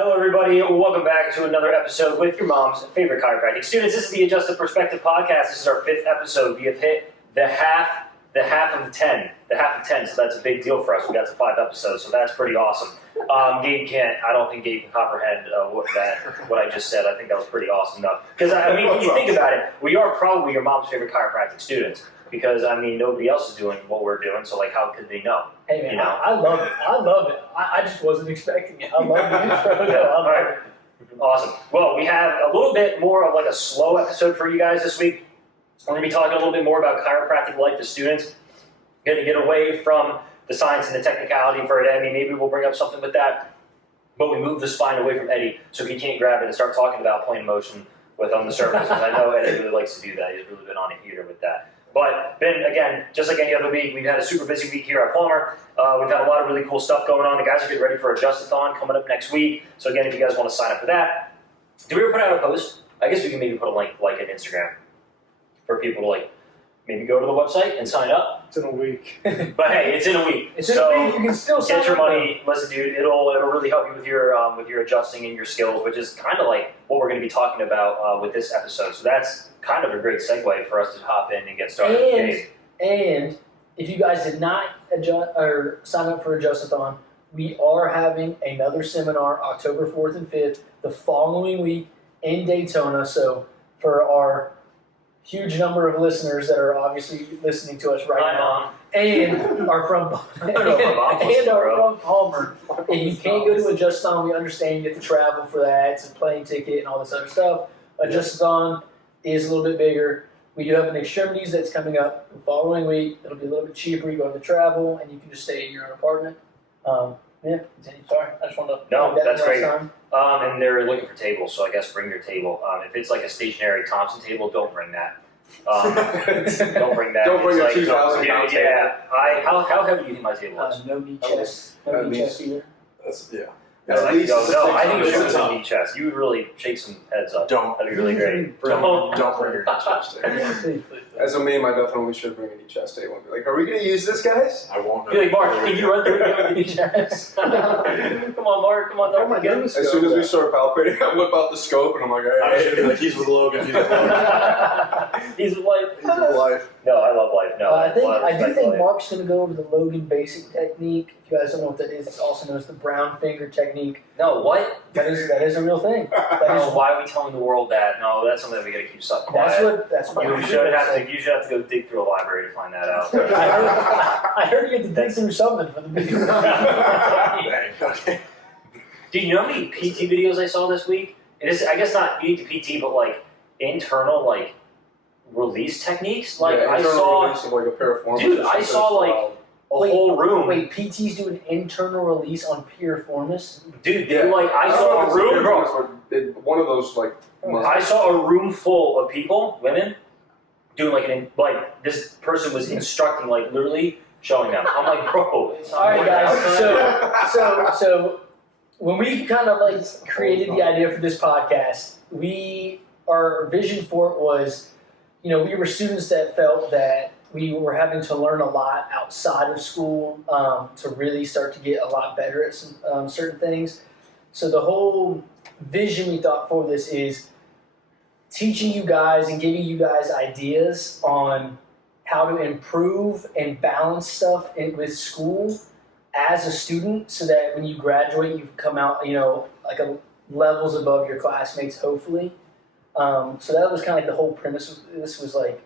Hello everybody, welcome back to another episode with your mom's favorite chiropractic students. This is the Adjusted Perspective Podcast. This is our 5th episode. We have hit the half of 10, so that's a big deal for us. We got to 5 episodes, so that's pretty awesome. I don't think Gabe can comprehend what I just said. I think that was pretty awesome though. Because I mean, when you think about it, we are probably your mom's favorite chiropractic students. Because, I mean, nobody else is doing what we're doing, so, like, how could they know? Hey, man, you know? I love it. I just wasn't expecting it. I love the intro. Yeah, all right. Awesome. Well, we have a little bit more of, like, a slow episode for you guys this week. We're going to be talking a little bit more about chiropractic life as students. Going to get away from the science and the technicality for it. I mean, maybe we'll bring up something with that. But we move the spine away from Eddie so he can't grab it and start talking about plane motion on the surface. Because I know Eddie really likes to do that. He's really been on a heater with that. But Ben, again, just like any other week, we've had a super busy week here at Palmer. We've had a lot of really cool stuff going on. The guys are getting ready for Adjust-a-thon coming up next week. So again, if you guys want to sign up for that. Did we ever put out a post? I guess we can maybe put a link like on Instagram for people to like maybe go to the website and sign up. It's in a week. But hey, it's in a week. It's in a week. You can still sign up. Get your money. Listen, dude, it'll really help you with your adjusting and your skills, which is kind of like what we're going to be talking about with this episode. So that's kind of a great segue for us to hop in and get started. And if you guys did not sign up for Adjust-a-thon, we are having another seminar October 4th and 5th the following week in Daytona. So for our huge number of listeners that are obviously listening to us right now and are from Palmer, and you can't go to Adjust-a-thon, we understand you have to travel for that. It's a plane ticket and all this other stuff. Adjust-a-thon is a little bit bigger. We do have an extremities that's coming up the following week. It'll be a little bit cheaper. You go to the travel, and you can just stay in your own apartment. Sorry, I just wanted to. No, that's great. And they're looking for tables, so I guess bring your table. If it's like a stationary Thompson table, don't bring that. Don't bring that. Don't bring it's a 2,000 pound table. Yeah. How heavy do you think my table is? No knee chest. No knee chest either. No, I think it should be a knee chest. You would really shake some heads up. That'd be really great. Don't bring your knee chest table. Please. As a meme, I definitely should bring a knee chest table and be like, are we going to use this, guys? I won't. Be like, Mark, can you run through the knee chest? Come on, Mark. Come on, oh my goodness. As soon as we start palpating, I whip out the scope and I'm like, all right. I should be like, he's with Logan. He's with Logan. He's with life. He's with life. No, I love life. No, I do think Mark's going to go over the Logan basic technique. If you guys don't know what that is, it's also known as the brown finger technique. No, what? That is a real thing. Why are we telling the world that? No, that's something that we got to keep quiet. That's what you should have to go dig through a library to find that out. I heard you had to dig through something for the video. Okay. Dude, you know how many PT videos I saw this week? I guess not unique to PT, but like internal like release techniques. Like I saw, release of like a pariformis. Dude, I saw like a whole room. Wait, PTs do an internal release on piriformis? Dude, like I saw a room. One of those like. I saw a room full of people, women, doing like this person was instructing, like literally showing them. I'm like, bro. All right, guys. So when we kind of like created the idea for this podcast, our vision for it was, we were students that felt that we were having to learn a lot outside of school to really start to get a lot better at some certain things. So the whole vision we thought for this is teaching you guys and giving you guys ideas on how to improve and balance stuff with school as a student so that when you graduate, you come out, like levels above your classmates, hopefully. So that was kind of like the whole premise of this was like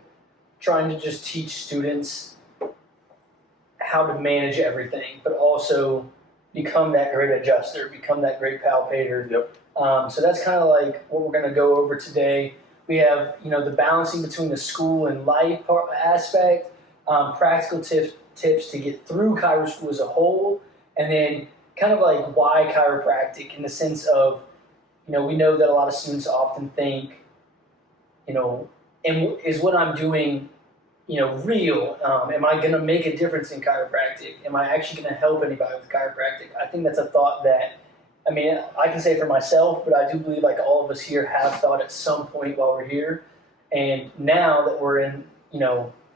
trying to just teach students how to manage everything, but also become that great adjuster, become that great palpator. Yep. So that's kind of like what we're going to go over today. We have, the balancing between the school and life aspect, practical tips to get through chiro school as a whole, and then kind of like why chiropractic in the sense of, we know that a lot of students often think, is what I'm doing, real? Am I going to make a difference in chiropractic? Am I actually going to help anybody with chiropractic? I think that's a thought that, I can say for myself, but I do believe like all of us here have thought at some point while we're here. And now that we're in,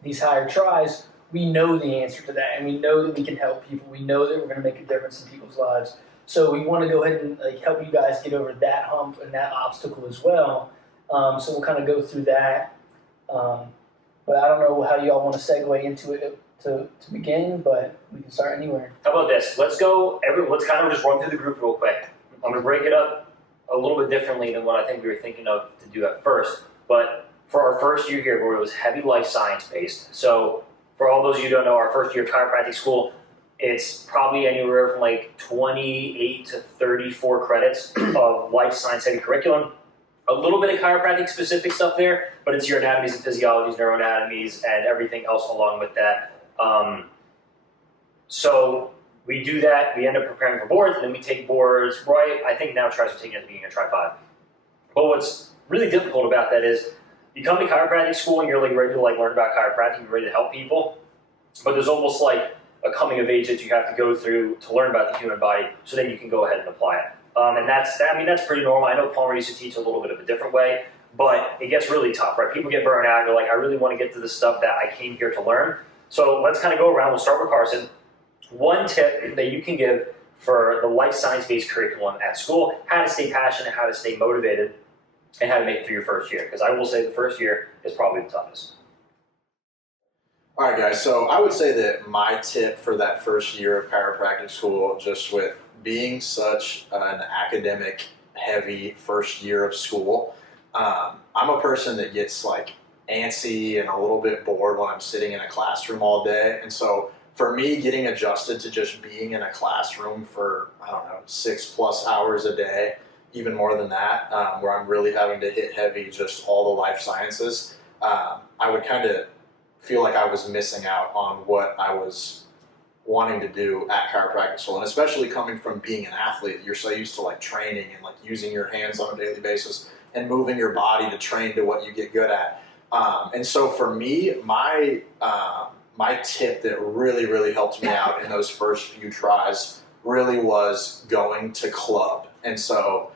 these higher tries, we know the answer to that. And we know that we can help people. We know that we're going to make a difference in people's lives. So we want to go ahead and like help you guys get over that hump and that obstacle as well. So we'll kind of go through that. But I don't know how y'all want to segue into it to begin, but we can start anywhere. How about this? Let's kind of just run through the group real quick. I'm gonna break it up a little bit differently than what I think we were thinking of to do at first. But for our first year here, where it was heavy life science based. So for all those of you who don't know, our first year of chiropractic school, it's probably anywhere from like 28 to 34 credits of life science heavy curriculum. A little bit of chiropractic specific stuff there, but it's your anatomies and physiologies, neuroanatomies, and everything else along with that. So we do that, we end up preparing for boards, and then we take boards, right? I think now tries are taking at the beginning of Tri 5. But what's really difficult about that is you come to chiropractic school and you're like ready to like learn about chiropractic, you're ready to help people, but there's almost like a coming of age that you have to go through to learn about the human body so then you can go ahead and apply it. And that's pretty normal. I know Palmer used to teach a little bit of a different way, but it gets really tough, right? People get burned out, and they're like, I really want to get to the stuff that I came here to learn. So let's kind of go around. We'll start with Carson. One tip that you can give for the life science-based curriculum at school, how to stay passionate, how to stay motivated, and how to make it through your first year. Because I will say the first year is probably the toughest. All right, guys. So I would say that my tip for that first year of chiropractic school, just with being such an academic heavy first year of school, I'm a person that gets like antsy and a little bit bored when I'm sitting in a classroom all day. And so for me, getting adjusted to just being in a classroom for, 6+ hours a day, even more than that, where I'm really having to hit heavy just all the life sciences, I would kind of feel like I was missing out on what I was wanting to do at chiropractic school. And especially coming from being an athlete, you're so used to like training and like using your hands on a daily basis and moving your body to train to what you get good at. And so for me, my tip that really helped me out in those first few tries really was going to club. And so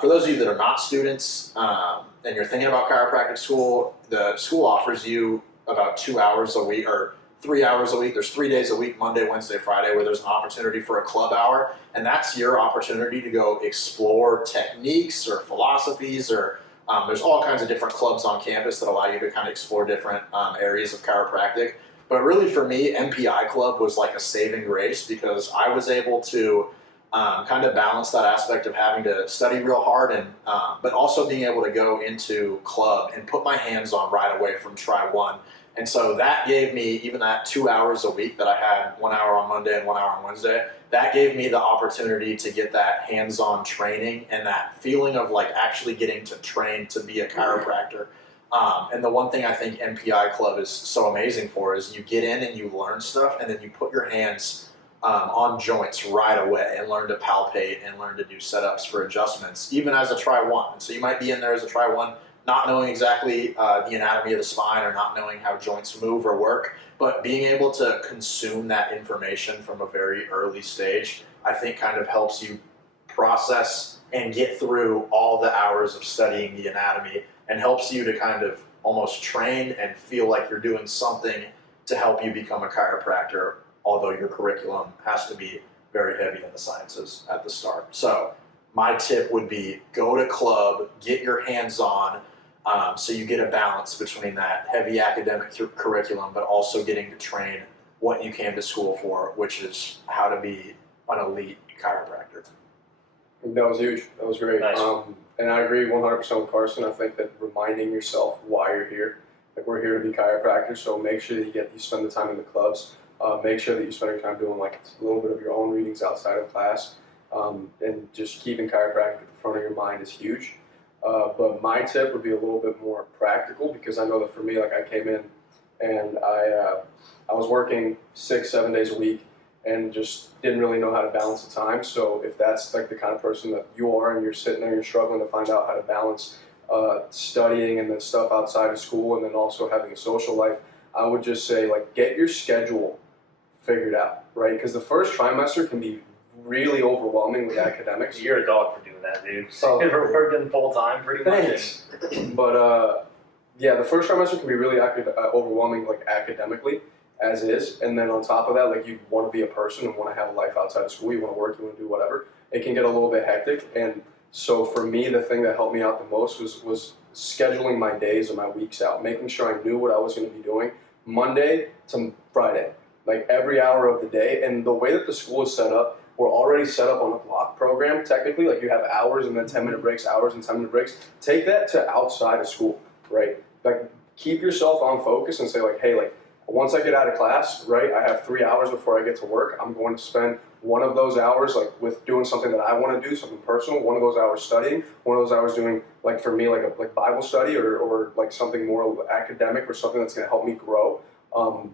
for those of you that are not students and you're thinking about chiropractic school, the school offers you about 2 hours a week or 3 hours a week. There's 3 days a week, Monday, Wednesday, Friday, where there's an opportunity for a club hour. And that's your opportunity to go explore techniques or philosophies or there's all kinds of different clubs on campus that allow you to kind of explore different areas of chiropractic. But really for me, MPI Club was like a saving grace because I was able to kind of balance that aspect of having to study real hard and but also being able to go into club and put my hands on right away from try 1. And so that gave me, even that 2 hours a week that I had, 1 hour on Monday and 1 hour on Wednesday, that gave me the opportunity to get that hands-on training and that feeling of like actually getting to train to be a chiropractor. And the one thing I think MPI Club is so amazing for is you get in and you learn stuff and then you put your hands on joints right away and learn to palpate and learn to do setups for adjustments, even as a try 1. And so you might be in there as a try 1, not knowing exactly the anatomy of the spine or not knowing how joints move or work, but being able to consume that information from a very early stage, I think kind of helps you process and get through all the hours of studying the anatomy and helps you to kind of almost train and feel like you're doing something to help you become a chiropractor, although your curriculum has to be very heavy in the sciences at the start. So my tip would be go to club, get your hands on, so you get a balance between that heavy academic curriculum, but also getting to train what you came to school for, which is how to be an elite chiropractor. That was huge. That was great. Nice. And I agree 100% with Carson. I think that reminding yourself why you're here, like we're here to be chiropractors, so make sure that you spend the time in the clubs. Make sure that you spend your time doing like a little bit of your own readings outside of class. And just keeping chiropractic at the front of your mind is huge. But my tip would be a little bit more practical because I know that for me, like I came in and I was working 6-7 days a week and just didn't really know how to balance the time. So if that's like the kind of person that you are and you're sitting there, you're struggling to find out how to balance studying and then stuff outside of school and then also having a social life, I would just say like get your schedule figured out, right? Because the first trimester can be really overwhelming with academics. You're a dog for doing that, dude. Oh. You're working full time pretty much. Thanks. But yeah, the first trimester can be really overwhelming, like academically, as is. And then on top of that, like you want to be a person and want to have a life outside of school. You want to work, you want to do whatever. it can get a little bit hectic. And so for me, the thing that helped me out the most was scheduling my days and my weeks out, making sure I knew what I was going to be doing Monday to Friday, like every hour of the day. And the way that the school is set up, we're already set up on a block program, technically. Like you have hours and then 10-minute breaks, hours and 10-minute breaks. Take that to outside of school, right? Like keep yourself on focus and say like, hey, like once I get out of class, right, I have 3 hours before I get to work. I'm going to spend one of those hours like with doing something that I want to do, something personal, one of those hours studying, one of those hours doing like for me like Bible study or like something more academic or something that's going to help me grow.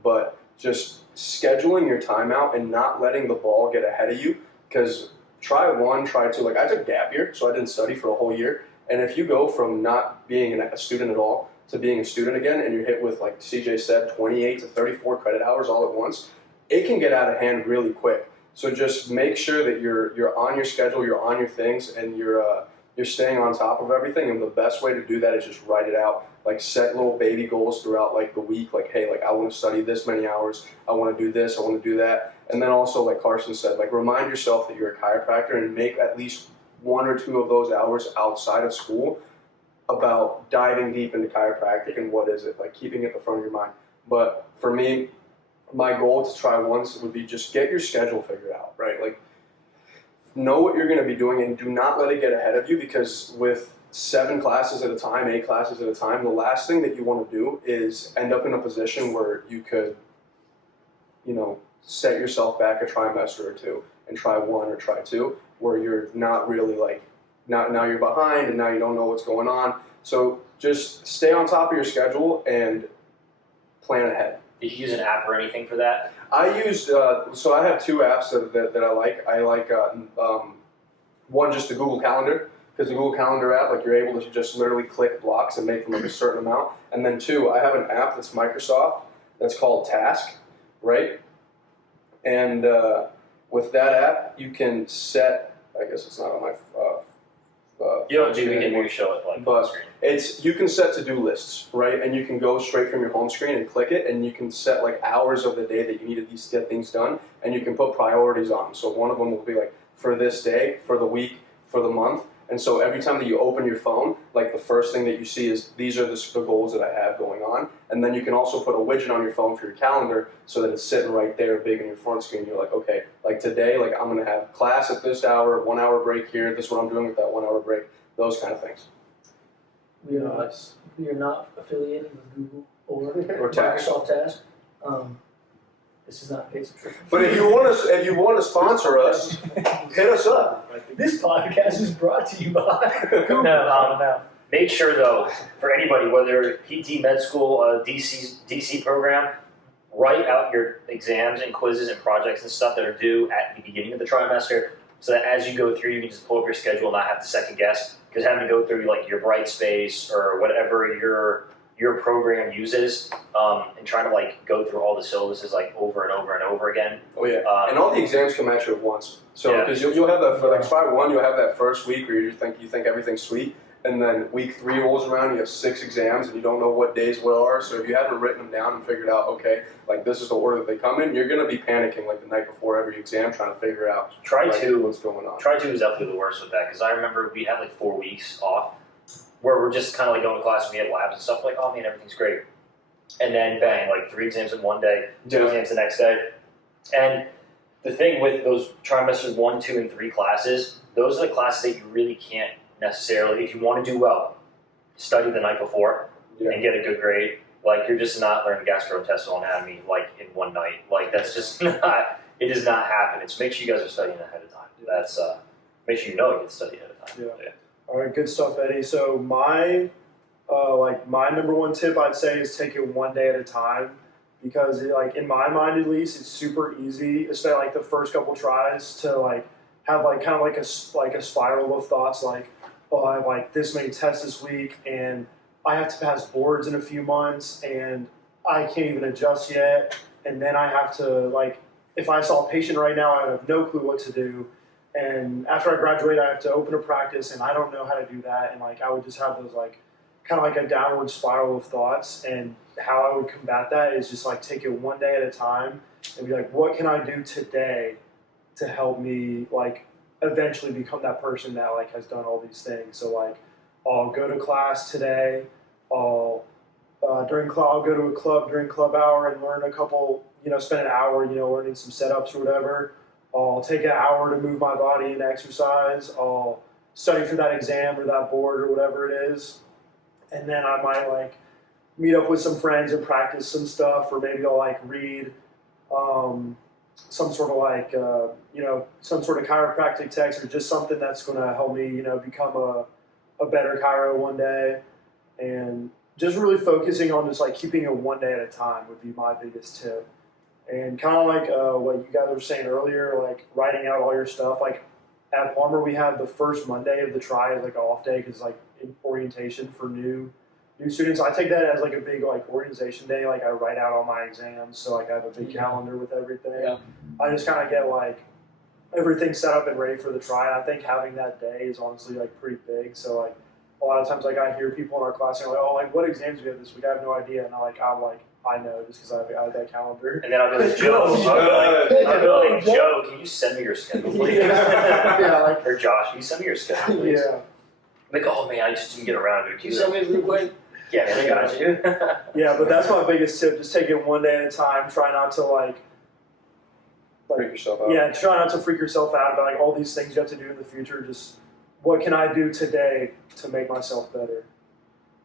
But just scheduling your time out and not letting the ball get ahead of you, because try 1, try 2. Like I took gap year, so I didn't study for a whole year. And if you go from not being a student at all to being a student again, and you're hit with, like CJ said, 28 to 34 credit hours all at once, it can get out of hand really quick. So just make sure that you're on your schedule, you're on your things, and you're staying on top of everything. And the best way to do that is just write it out. Like set little baby goals throughout like the week. Like, hey, like I want to study this many hours. I want to do this. I want to do that. And then also, like Carson said, like remind yourself that you're a chiropractor and make at least 1 or 2 of those hours outside of school about diving deep into chiropractic and what is it, like keeping it at the front of your mind. But for me, my goal to try once would be just get your schedule figured out, right? Like know what you're going to be doing and do not let it get ahead of you, because with 7 classes at a time, 8 classes at a time, the last thing that you want to do is end up in a position where you could, set yourself back a trimester or 2 and try 1 or try 2, where you're not really like, now you're behind and now you don't know what's going on. So just stay on top of your schedule and plan ahead. Did you use an app or anything for that? I used, so I have 2 apps that I like. I like one, just the Google Calendar, because the Google Calendar app, like you're able to just literally click blocks and make them like a certain amount. And then 2, I have an app that's Microsoft that's called Task, right? And with that app, you can set, I guess it's not on my You don't do, we can show it like on the but screen. you can set to-do lists, right? And you can go straight from your home screen and click it, and you can set like hours of the day that you need to get things done, and you can put priorities on them. So one of them will be like for this day, for the week, for the month. And so every time that you open your phone, like the first thing that you see is these are the goals that I have going on. And then you can also put a widget on your phone for your calendar so that it's sitting right there big in your front screen. You're like, okay, like today, like I'm going to have class at this hour, 1 hour break here. This is what I'm doing with that 1 hour break. Those kind of things. We are not affiliated with Google or Task. Microsoft Task. This is not a paid subscription. But if you want to sponsor us, hit us up. This podcast is brought to you by Google. No, make sure though, for anybody, whether PT, med school, DC program, write out your exams and quizzes and projects and stuff that are due at the beginning of the trimester, so that as you go through, you can just pull up your schedule and not have to second guess. Because having to go through like your Brightspace or whatever your program uses, and trying to like go through all the syllabuses like over and over and over again. Oh yeah, and all the exams come at you at once. So because you'll have that for like try 1, you'll have that first week where you think everything's sweet, and then week 3 rolls around, you have 6 exams, and you don't know what days what are. So if you haven't written them down and figured out, okay, like this is the order that they come in, you're gonna be panicking like the night before every exam, trying to figure out what's going on. Try 2 is definitely the worst with that, because I remember we had like 4 weeks off where we're just kind of like going to class and we had labs and stuff, like, oh man, everything's great. And then bang, like 3 exams in one day, 2 exams the next day. And the thing with those trimesters 1, 2, and 3 classes, those are the classes that you really can't necessarily, if you want to do well, study the night before and get a good grade. Like you're just not learning gastrointestinal anatomy like in one night. Like that's just not, it does not happen. It's make sure you guys are studying ahead of time. That's make sure you know you get study ahead of time. Yeah. All right, good stuff, Eddie. So my number 1 tip I'd say is take it 1 day at a time, because in my mind at least, it's super easy, especially like the first couple tries, to like have like kind of like a spiral of thoughts like, oh, I have like this many tests this week and I have to pass boards in a few months and I can't even adjust yet, and then I have to like, if I saw a patient right now, I have no clue what to do. And after I graduate, I have to open a practice, and I don't know how to do that. And like, I would just have those like, kind of like a downward spiral of thoughts. And how I would combat that is just like take it 1 day at a time and be like, what can I do today to help me like eventually become that person that like has done all these things. So like I'll go to class today. I'll I'll go to a club during club hour and learn a couple. Spend an hour learning some setups or whatever. I'll take an hour to move my body and exercise. I'll study for that exam or that board or whatever it is, and then I might like meet up with some friends and practice some stuff, or maybe I'll like read some sort of like some sort of chiropractic text or just something that's going to help me become a better chiro one day, and just really focusing on just like keeping it one day at a time would be my biggest tip. And kind of like what you guys were saying earlier, like writing out all your stuff. Like at Palmer, we have the first Monday of the try as like an off day because like in orientation for new students. I take that as like a big like organization day. Like I write out all my exams, so like I have a big calendar with everything. Yeah. I just kind of get like everything set up and ready for the try. And I think having that day is honestly like pretty big. So like a lot of times like I hear people in our class saying like, oh, like what exams do we have this week? I have no idea, and I know just because I have that calendar. And then I'll be like, Joe, can you send me your schedule, please? Yeah, like, or Josh, can you send me your schedule, please? yeah. Like, oh man, I just didn't get around to it. Can you send me real quick? Yeah, man, I got you. Yeah, but that's my biggest tip. Just take it one day at a time. Try not to like Freak yourself out. yeah, try not to freak yourself out about like all these things you have to do in the future. Just what can I do today to make myself better?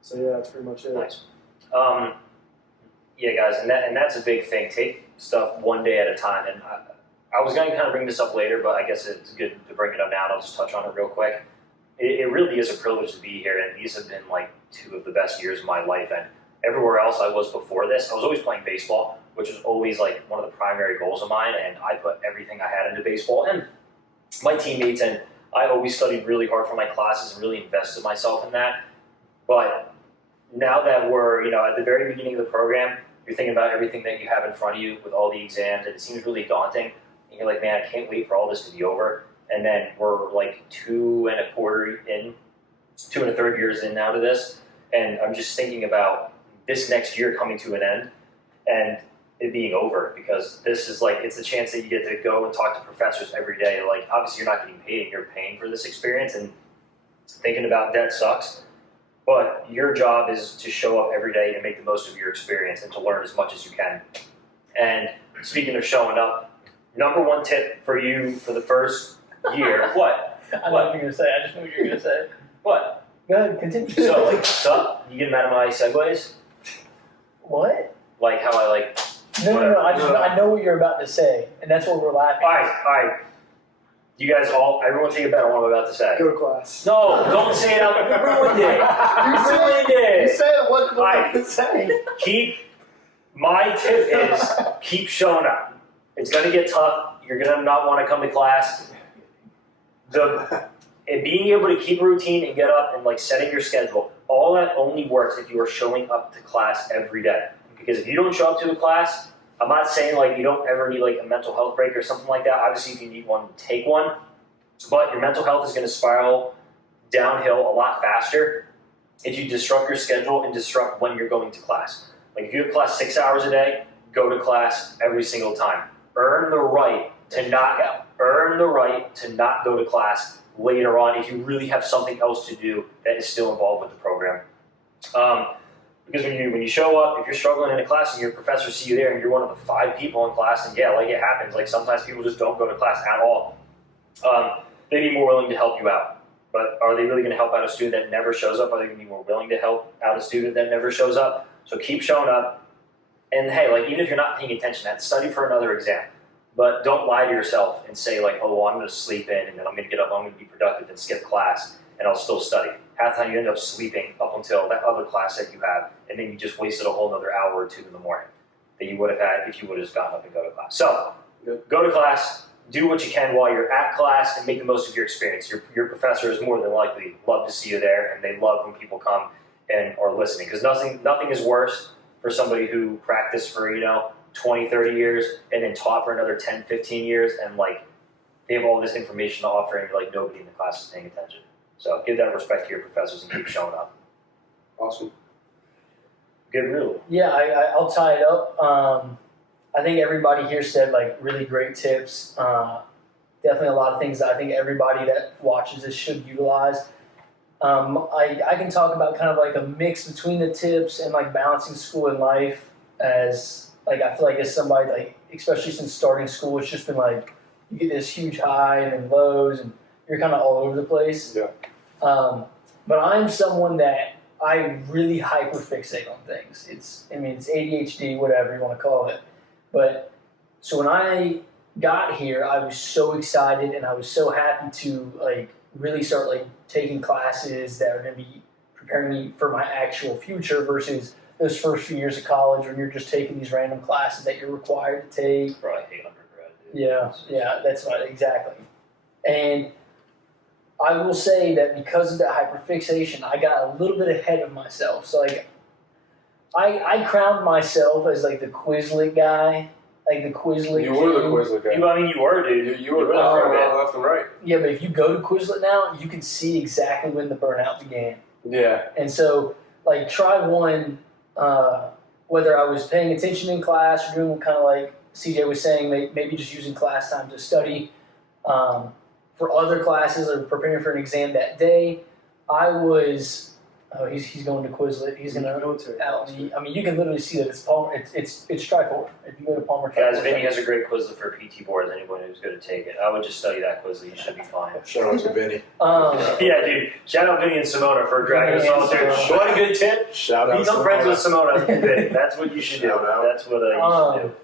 So yeah, that's pretty much it. Nice. Yeah, guys, and that's a big thing. Take stuff one day at a time. And I was going to kind of bring this up later, but I guess it's good to bring it up now, and I'll just touch on it real quick. It really is a privilege to be here, and these have been like 2 of the best years of my life. And everywhere else I was before this, I was always playing baseball, which was always like one of the primary goals of mine, and I put everything I had into baseball. And my teammates, and I always studied really hard for my classes and really invested myself in that. But now that we're at the very beginning of the program, you're thinking about everything that you have in front of you with all the exams, and it seems really daunting. And you're like, man, I can't wait for all this to be over. And then we're like 2 1/3 years in now to this, and I'm just thinking about this next year coming to an end and it being over, because this is like, it's a chance that you get to go and talk to professors every day. Like, obviously you're not getting paid, you're paying for this experience, and thinking about that sucks. But your job is to show up every day and make the most of your experience and to learn as much as you can. And speaking of showing up, number 1 tip for you for the first year. What? I know what you're going to say. I just knew what you were going to say. What? Go ahead, continue. So, like, sup? You get mad at my segues? What? Like how I like... No. I know what you're about to say, and that's what we're laughing. All right. You guys everyone take a bet on what I'm about to say. Go to class. No, don't say it out. Everyone did. You said what I'm going to say. My tip is keep showing up. It's going to get tough. You're going to not want to come to class. And being able to keep a routine and get up and like setting your schedule, all that only works if you are showing up to class every day. Because if you don't show up to a class, I'm not saying like you don't ever need like a mental health break or something like that. Obviously, if you need one, take one. But your mental health is going to spiral downhill a lot faster if you disrupt your schedule and disrupt when you're going to class. Like if you have class 6 hours a day, go to class every single time. Earn the right to not go to class later on if you really have something else to do that is still involved with the program. Because when you show up, if you're struggling in a class and your professors see you there and you're one of the 5 people in class, and yeah, like it happens. Like sometimes people just don't go to class at all. They'd be more willing to help you out. But are they really going to help out a student that never shows up? Are they going to be more willing to help out a student that never shows up? So keep showing up. And hey, like even if you're not paying attention, study for another exam. But don't lie to yourself and say like, oh, well, I'm going to sleep in and then I'm going to get up, I'm going to be productive and skip class and I'll still study. Half the time you end up sleeping up until that other class that you have, and then you just wasted a whole another hour or 2 in the morning that you would have had if you would have just gotten up and go to class. So go to class, do what you can while you're at class, and make the most of your experience. Your professors more than likely love to see you there, and they love when people come and are listening, because nothing is worse for somebody who practiced for 20, 30 years and then taught for another 10, 15 years, and like they have all this information to offer and like nobody in the class is paying attention. So give that respect to your professors and keep showing up. Awesome. Good rule. Yeah, I'll tie it up. I think everybody here said like really great tips. definitely a lot of things that I think everybody that watches this should utilize. I can talk about kind of like a mix between the tips and like balancing school and life, as like I feel like as somebody like, especially since starting school, it's just been like you get this huge high and then lows and you're kind of all over the place. Yeah. But I'm someone that I really hyperfixate on things. It's ADHD, whatever you want to call it. But so when I got here, I was so excited and I was so happy to like really start like taking classes that are going to be preparing me for my actual future versus those first few years of college when you're just taking these random classes that you're required to take. For like undergrad. Yeah, that's right, exactly. And I will say that because of that hyperfixation, I got a little bit ahead of myself. So like, I crowned myself as like the Quizlet guy, like the Quizlet. You were the Quizlet guy. You were, dude. You were left and right. Yeah, but if you go to Quizlet now, you can see exactly when the burnout began. Yeah. And so, like, try one, whether I was paying attention in class or doing kind of like CJ was saying, maybe just using class time to study. For other classes or preparing for an exam that day, I was. Oh, he's going to Quizlet. He's going to out the. I mean, you can literally see that it's Palmer. It's Tri4. If you go to Palmer. Guys, Vinny has a great Quizlet for PT boards. Anyone who's going to take it, I would just study that Quizlet. You should be fine. Shout out to Vinny. Yeah, dude. Shout out Vinny and Simona for dragging us all through. What a good tip. Shout out. Become friends with Simona and Vinny. That's what you should do. Shout out. That's what you should do.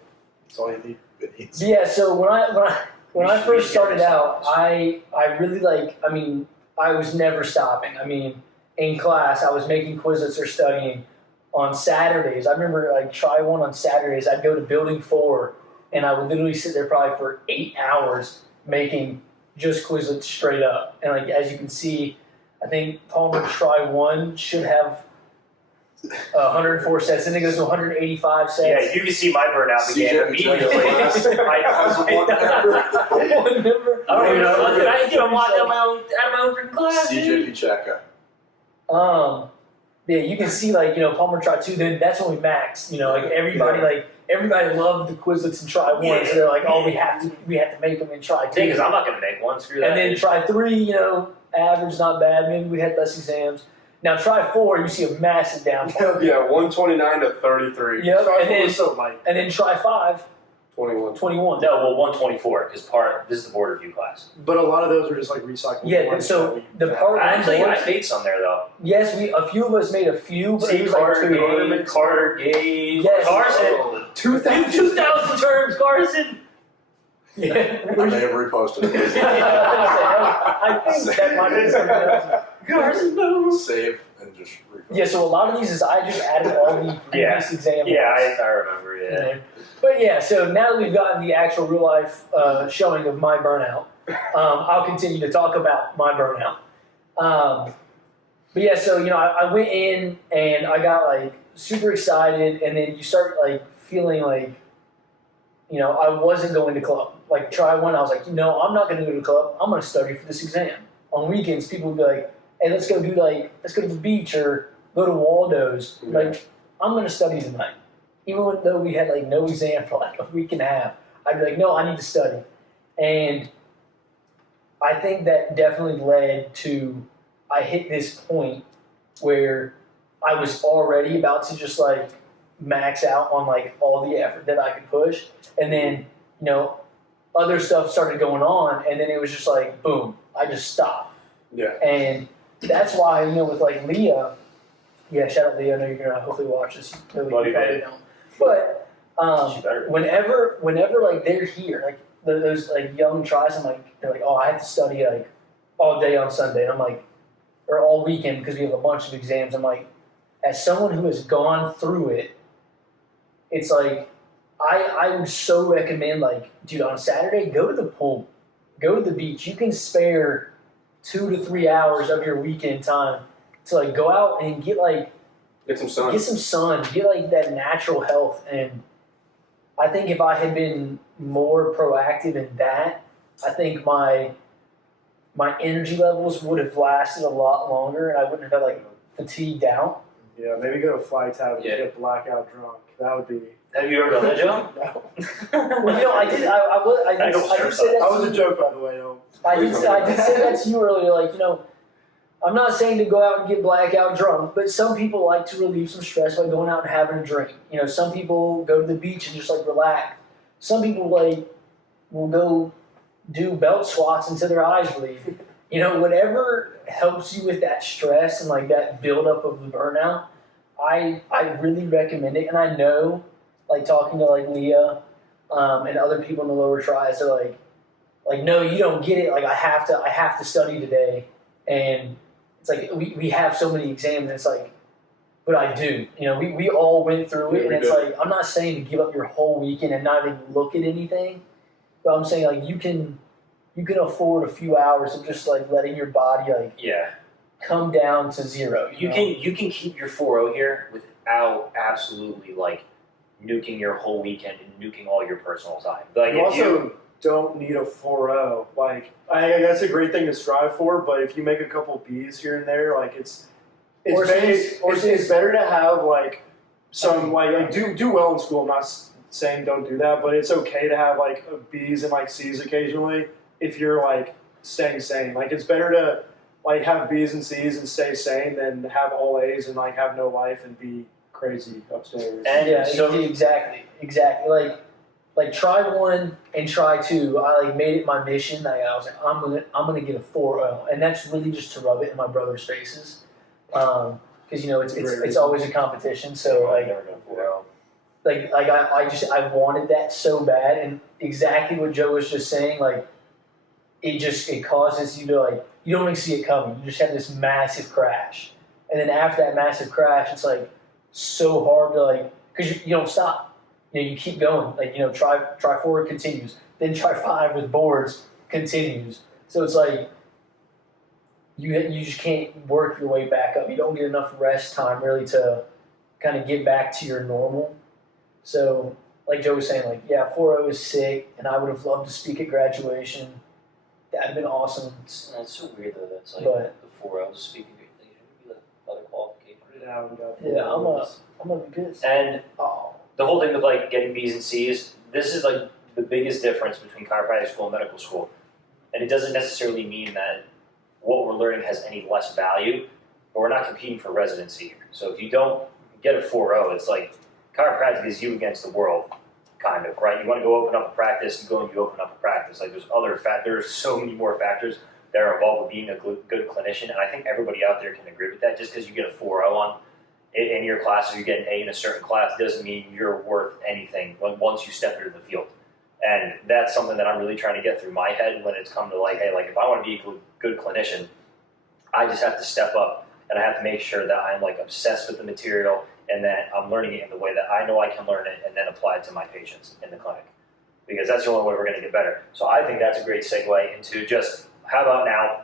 That's all you need. Vinny. Yeah. So when I first started out, I really I was never stopping. I mean, in class, I was making Quizlets or studying on Saturdays. I remember like try one on Saturdays. I'd go to Building 4, and I would literally sit there probably for 8 hours making just Quizlets straight up. And like as you can see, I think Palmer Try 1 should have 104 sets, and it goes to 185 sets. Yeah, you can see my burnout began immediately. One number. I don't even know. I'm walking out of my own freaking class. CJ Picheka. Yeah, you can see Palmer Try 2. Then that's when we maxed. Everybody loved the Quizlets and Try 1. Yeah. So they're like, oh, we have to make them in Try 2. Because I'm not gonna make one. Screw that. And then Try 3, average, not bad. Maybe we had less exams. Now Try 4, you see a massive downfall. Yeah, 129 to 33. Yep. Try And then, was so light. and then Try 5, 21. 21. No, well, 124 because this is the board review class. But a lot of those were just like recycled. Yeah, ones so that we the found. part- Actually, I made some there though. Yes, a few of us made a few, but See, it was like two. Carter Gage, Yes. Carson. 2,000. 2,000 terms, Carson. Yeah. I may have reposted it. I think that might be something else. Carson, no. Save and just repost. Yeah, so a lot of these is I just added all the previous examples. Yeah, I remember. Yeah. But yeah, so now that we've gotten the actual real life showing of my burnout, I'll continue to talk about my burnout. But yeah, so I went in and I got like super excited, and then you start like feeling like I wasn't going to club. Like Try 1, I was like, no, I'm not going to go to the club. I'm going to study for this exam. On weekends, people would be like, hey, let's go to the beach or go to Waldo's. Yeah. Like, I'm going to study tonight. Even though we had like no exam for like a week and a half, I'd be like, no, I need to study. And I think that definitely led to, I hit this point where I was already about to just like max out on like all the effort that I could push. And then, other stuff started going on, and then it was just like, boom, I just stopped. Yeah. And that's why, with like Leah, yeah, shout out Leah, I know you're gonna hopefully watch this. Really, Love you you, probably babe. don't. But She better. whenever like they're here, like those like young tries, they're like, oh, I have to study like all day on Sunday. And I'm like, or all weekend because we have a bunch of exams. I'm like, as someone who has gone through it, it's like, I would so recommend, like, dude, on Saturday, go to the pool, go to the beach. You can spare 2 to 3 hours of your weekend time to like go out and get Get some sun. get like that natural health. And I think if I had been more proactive in that, I think my energy levels would have lasted a lot longer, and I wouldn't have had like fatigued out. Yeah, maybe go to Fly Tab and Yeah. get blackout drunk. That would be. Have you ever done that, Joe? Well, I did. I did say that. That was a joke, by the way. I did say that to you earlier. Like, you know, I'm not saying to go out and get blackout drunk, but some people like to relieve some stress by going out and having a drink. You know, some people go to the beach and just like relax. Some people like will go do belt squats until their eyes bleed. You know, whatever helps you with that stress and like that buildup of the burnout, I really recommend it. And I know, like talking to like Leah and other people in the lower tries, they're like, no, you don't get it. Like I have to study today, and it's like we have so many exams. And it's like, but I do. You know, we all went through it, and it's like I'm not saying to give up your whole weekend and not even look at anything, but I'm saying like you can afford a few hours of just like letting your body like come down to zero. You can keep your 4.0 here without absolutely like nuking your whole weekend and nuking all your personal time. Like You also don't need a 4.0. Like, that's a great thing to strive for, but if you make a couple B's here and there, like it's better to have like some like do well in school. I'm not saying don't do that, but it's okay to have like B's and like C's occasionally if you're like staying sane. Like it's better to like have B's and C's and stay sane than have all A's and like have no life and be crazy upstairs. And yeah, so exactly. Like try 1 and try 2. I like made it my mission. Like I was like, I'm gonna get a 4.0, and that's really just to rub it in my brother's faces, because you know it's always a competition. So like I wanted that so bad, and exactly what Joe was just saying. Like it causes you to like you don't even see it coming. You just have this massive crash, and then after that massive crash, it's like so hard to like because you don't stop. You know, you keep going. Like, you know, try 4 continues. Then try 5 with boards continues. So it's like you just can't work your way back up. You don't get enough rest time really to kind of get back to your normal. So like Joe was saying, like, yeah, 4.0 is sick, and I would have loved to speak at graduation. That'd have been awesome. It's so weird though. That's like But- the 4.0 speaking. They shouldn't be like other qualifications. Yeah, I'm gonna be pissed. And Oh. the whole thing with like getting B's and C's, this is like the biggest difference between chiropractic school and medical school. And it doesn't necessarily mean that what we're learning has any less value, but we're not competing for residency here. So if you don't get a 4.0, it's like chiropractic is you against the world, kind of, right? You want to go open up a practice, you go and you open up a practice. Like there's so many more factors that are involved with being a good clinician, and I think everybody out there can agree with that. Just because you get a 4.0 on in your class or you get an A in a certain class doesn't mean you're worth anything once you step into the field. And that's something that I'm really trying to get through my head when it's come to like, hey, like if I want to be a good clinician, I just have to step up and I have to make sure that I'm like obsessed with the material and that I'm learning it in the way that I know I can learn it and then apply it to my patients in the clinic. Because that's the only way we're going to get better. So I think that's a great segue into just, how about now,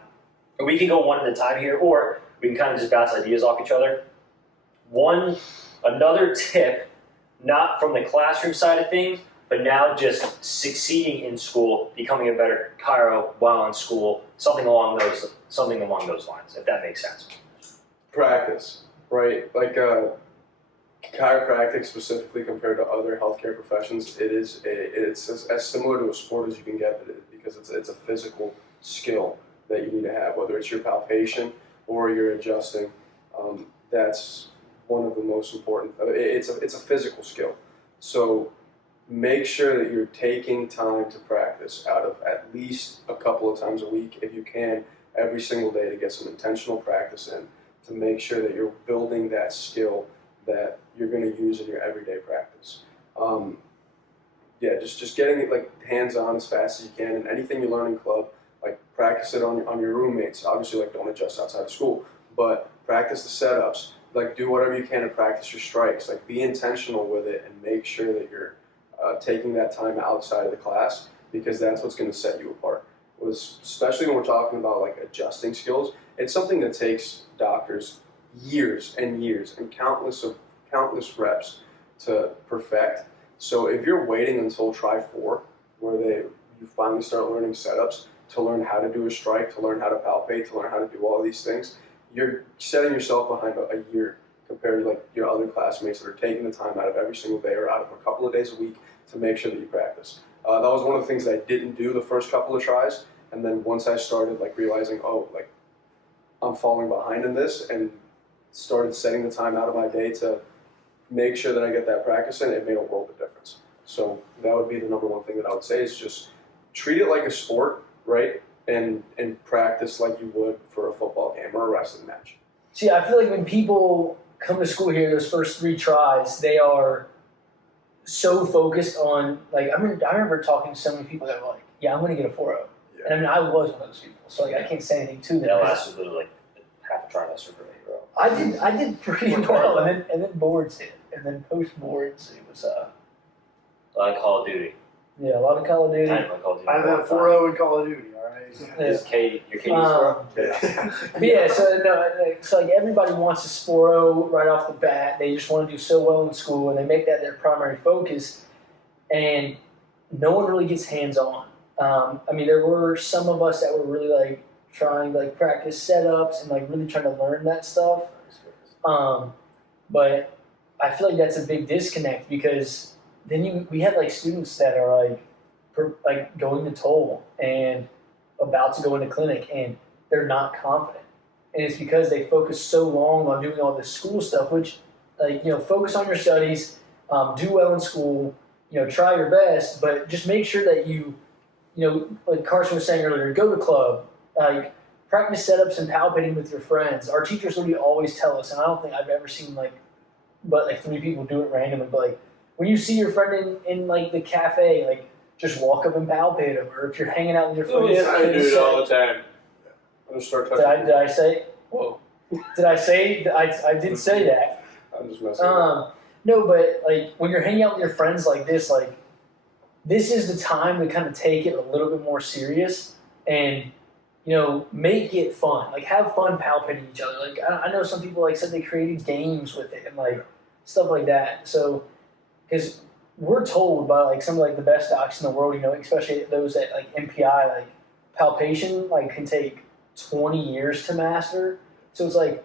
we can go one at a time here, or we can kind of just bounce ideas off each other. Another tip, not from the classroom side of things, but now just succeeding in school, becoming a better chiro while in school, something along those lines, if that makes sense. Practice, right? Like chiropractic specifically compared to other healthcare professions, it's as similar to a sport as you can get because it's a physical skill that you need to have, whether it's your palpation or you're adjusting. That's one of the most important. It's a physical skill. So make sure that you're taking time to practice out of at least a couple of times a week, if you can, every single day, to get some intentional practice in, to make sure that you're building that skill that you're going to use in your everyday practice. Just getting it like hands-on as fast as you can, and anything you learn in club, like practice it on your roommates. Obviously, like don't adjust outside of school, but practice the setups. Like do whatever you can to practice your strikes. Like be intentional with it and make sure that you're taking that time outside of the class, because that's what's going to set you apart. Especially when we're talking about like adjusting skills, it's something that takes doctors years and years and countless reps to perfect. So if you're waiting until try 4, where you finally start learning setups, to learn how to do a strike, to learn how to palpate, to learn how to do all of these things, you're setting yourself behind a year compared to like your other classmates that are taking the time out of every single day or out of a couple of days a week to make sure that you practice. That was one of the things that I didn't do the first couple of tries, And then once I started like realizing, oh, like I'm falling behind in this, and started setting the time out of my day to make sure that I get that practice in, it made a world of difference. So that would be the number one thing that I would say is just treat it like a sport, right? And practice like you would for a football game or a wrestling match. See, I feel like when people come to school here, those first 3 tries, they are so focused on, like, I remember talking to so many people that were like, yeah, I'm going to get a 4.0. Yeah. And I mean, I was one of those people, so like, I can't say anything to them. That lasted literally like half a trimester for me, bro. I did pretty well, and then boards hit, and then post boards, it was A lot of Call of Duty. yeah, a lot of Call of Duty. I didn't play Call of Duty. I have that 4.0 in Call of Duty, all right? Is Katie, your Katie's score? But yeah, so no, it's like everybody wants a 4.0 right off the bat. They just want to do so well in school, and they make that their primary focus. And no one really gets hands on. I mean, there were some of us that were really like trying to like practice setups and like really trying to learn that stuff. But I feel like that's a big disconnect because then we have like students that are like going to toll and about to go into clinic and they're not confident. And it's because they focus so long on doing all this school stuff, which like, focus on your studies, do well in school, try your best, but just make sure that you like Carson was saying earlier, go to club, like practice setups and palpating with your friends. Our teachers literally always tell us, and I don't think I've ever seen but 3 people do it randomly, but like when you see your friend in like the cafe, like just walk up and palpate them, or if you're hanging out with your friends. I do it all the time. I'm just start touching. Did I say? Whoa. Did I say? I did say that. I'm just messing with No, but like when you're hanging out with your friends like this is the time to kind of take it a little bit more serious and make it fun. Like have fun palpating each other. Like I know some people like said they created games with it and like stuff like that. So because we're told by like some of like the best docs in the world, especially those at like MPI, like palpation like can take 20 years to master. So it's like,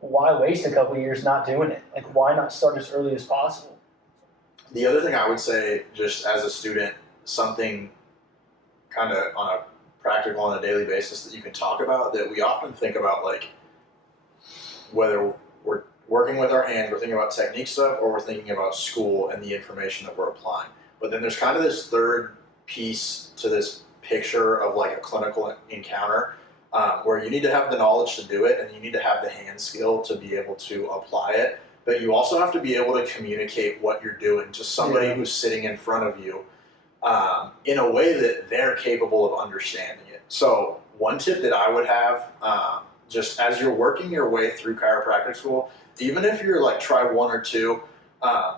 why waste a couple years not doing it? Like why not start as early as possible? The other thing I would say, just as a student, something kind of on a practical on a daily basis that you can talk about, that we often think about, like whether we're working with our hands, we're thinking about technique stuff, or we're thinking about school and the information that we're applying. But then there's kind of this third piece to this picture of like a clinical encounter where you need to have the knowledge to do it and you need to have the hand skill to be able to apply it. But you also have to be able to communicate what you're doing to somebody who's sitting in front of you in a way that they're capable of understanding it. So one tip that I would have, just as you're working your way through chiropractic school, even if you're like try 1 or 2,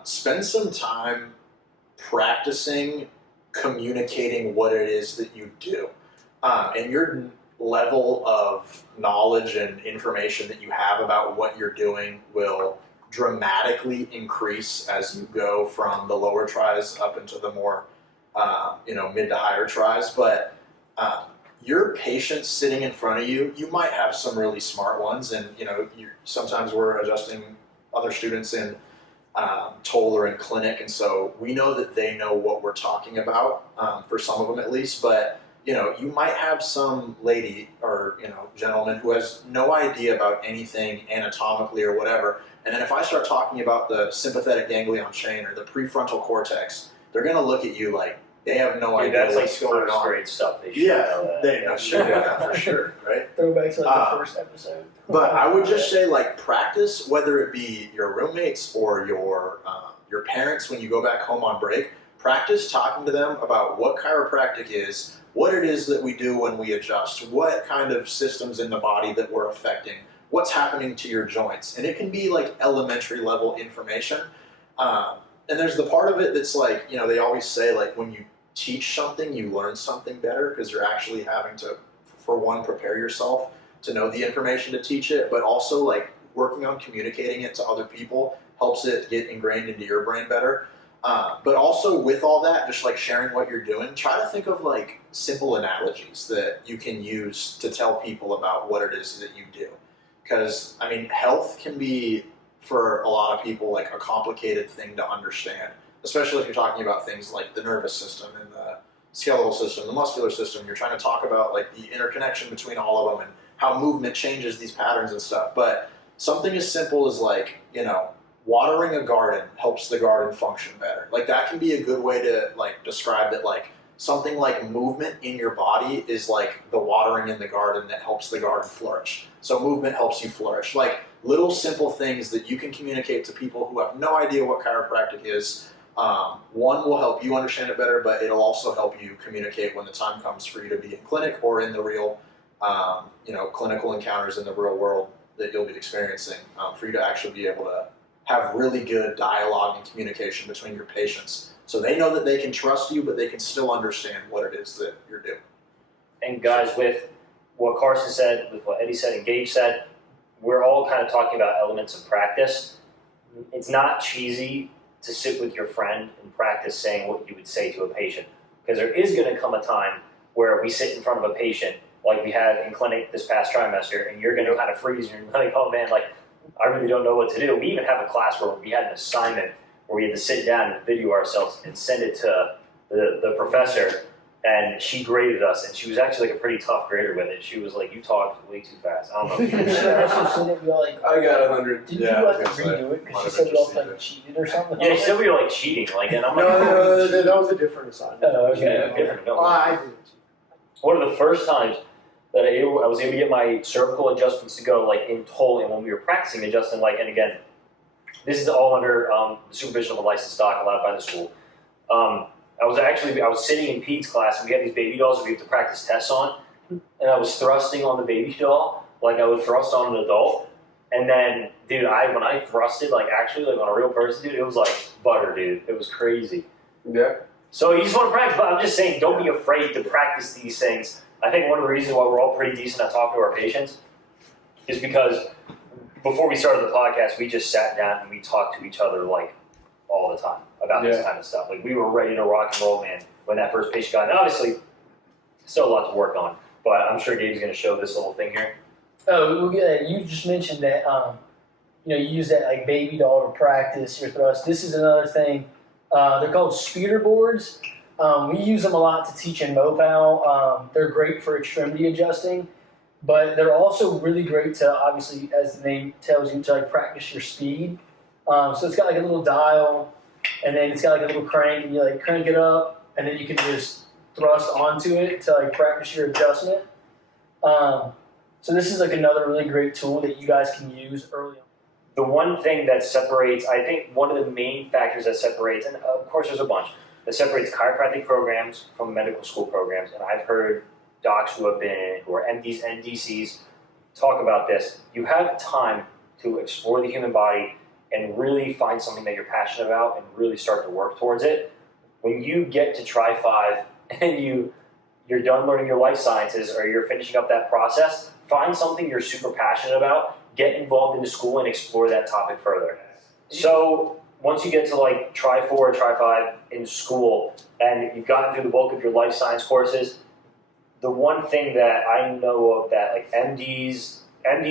spend some time practicing communicating what it is that you do. And your level of knowledge and information that you have about what you're doing will dramatically increase as you go from the lower tries up into the more mid to higher tries. But your patients sitting in front of you, you might have some really smart ones, and sometimes we're adjusting other students in toll or in clinic, and so we know that they know what we're talking about, for some of them at least. But you might have some lady or gentleman who has no idea about anything anatomically or whatever. And then if I start talking about the sympathetic ganglion chain or the prefrontal cortex, they're going to look at you like they have no idea That's like what's going first on. grade stuff. They should know that. They should know that for sure, right? Throwback to like the first episode. But I would just say, like, practice, whether it be your roommates or your parents when you go back home on break, practice talking to them about what chiropractic is, what it is that we do when we adjust, what kind of systems in the body that we're affecting, what's happening to your joints. And it can be like elementary level information. And there's the part of it that's like, they always say, like, when you teach something, you learn something better because you're actually having to, for one, prepare yourself to know the information to teach it, but also like working on communicating it to other people helps it get ingrained into your brain better. But also with all that, just like sharing what you're doing, try to think of like simple analogies that you can use to tell people about what it is that you do. Because, I mean, health can be, for a lot of people, like a complicated thing to understand, especially if you're talking about things like the nervous system and the skeletal system, the muscular system. You're trying to talk about like the interconnection between all of them and how movement changes these patterns and stuff. But something as simple as like, watering a garden helps the garden function better. Like that can be a good way to like describe that. Like something like movement in your body is like the watering in the garden that helps the garden flourish. So movement helps you flourish. Like little simple things that you can communicate to people who have no idea what chiropractic is. One will help you understand it better, but it'll also help you communicate when the time comes for you to be in clinic or in the real, clinical encounters in the real world that you'll be experiencing, for you to actually be able to have really good dialogue and communication between your patients. So they know that they can trust you, but they can still understand what it is that you're doing. And guys, with what Carson said, with what Eddie said and Gabe said, we're all kind of talking about elements of practice. It's not cheesy to sit with your friend and practice saying what you would say to a patient, because there is going to come a time where we sit in front of a patient like we had in clinic this past trimester, and you're going to kind of freeze and you're like, oh man, like I really don't know what to do. We even have a class where we had an assignment where we had to sit down and video ourselves and send it to the professor, and she graded us, and she was actually like a pretty tough grader with it. She was like, you talked way too fast. I don't know. I got 100. Did you have to redo it because she said you all like cheated or something? Yeah, she said we were like cheating. Like, and I'm like, No, that was a different assignment. Oh, okay. yeah, different. No. I did it. One of the first times that I was able to get my cervical adjustments to go like in total, and when we were practicing adjusting, like, and again, this is all under the supervision of a licensed doc allowed by the school. I was sitting in Pete's class, and we had these baby dolls that we have to practice tests on, and I was thrusting on the baby doll like I would thrust on an adult. And then, dude, when I thrusted, like actually like on a real person, dude, it was like butter, dude. It was crazy. Yeah. So you just want to practice, but I'm just saying, don't be afraid to practice these things. I think one of the reasons why we're all pretty decent at talking to our patients is because before we started the podcast, we just sat down and we talked to each other like all the time about this kind of stuff. Like we were ready to rock and roll, man, when that first patient got in. And obviously, still a lot to work on, but I'm sure Gabe's going to show this little thing here. Oh, we'll get that. You just mentioned that, you use that like baby doll to practice your thrust. This is another thing. They're called speeder boards. We use them a lot to teach in Mopal. They're great for extremity adjusting, but they're also really great to, obviously, as the name tells you, to like practice your speed. So it's got like a little dial, and then it's got like a little crank, and you like crank it up, and then you can just thrust onto it to like practice your adjustment. So this is like another really great tool that you guys can use early on. The one thing that separates, I think one of the main factors that separates, and of course there's a bunch, that separates chiropractic programs from medical school programs, and I've heard docs who are MDs and DCs talk about this. You have time to explore the human body and really find something that you're passionate about and really start to work towards it. When you get to Tri-5 and you're done learning your life sciences or you're finishing up that process, find something you're super passionate about, get involved in the school and explore that topic further. So once you get to like Tri-4 or Tri-5 in school and you've gotten through the bulk of your life science courses, the one thing that I know of that like MDs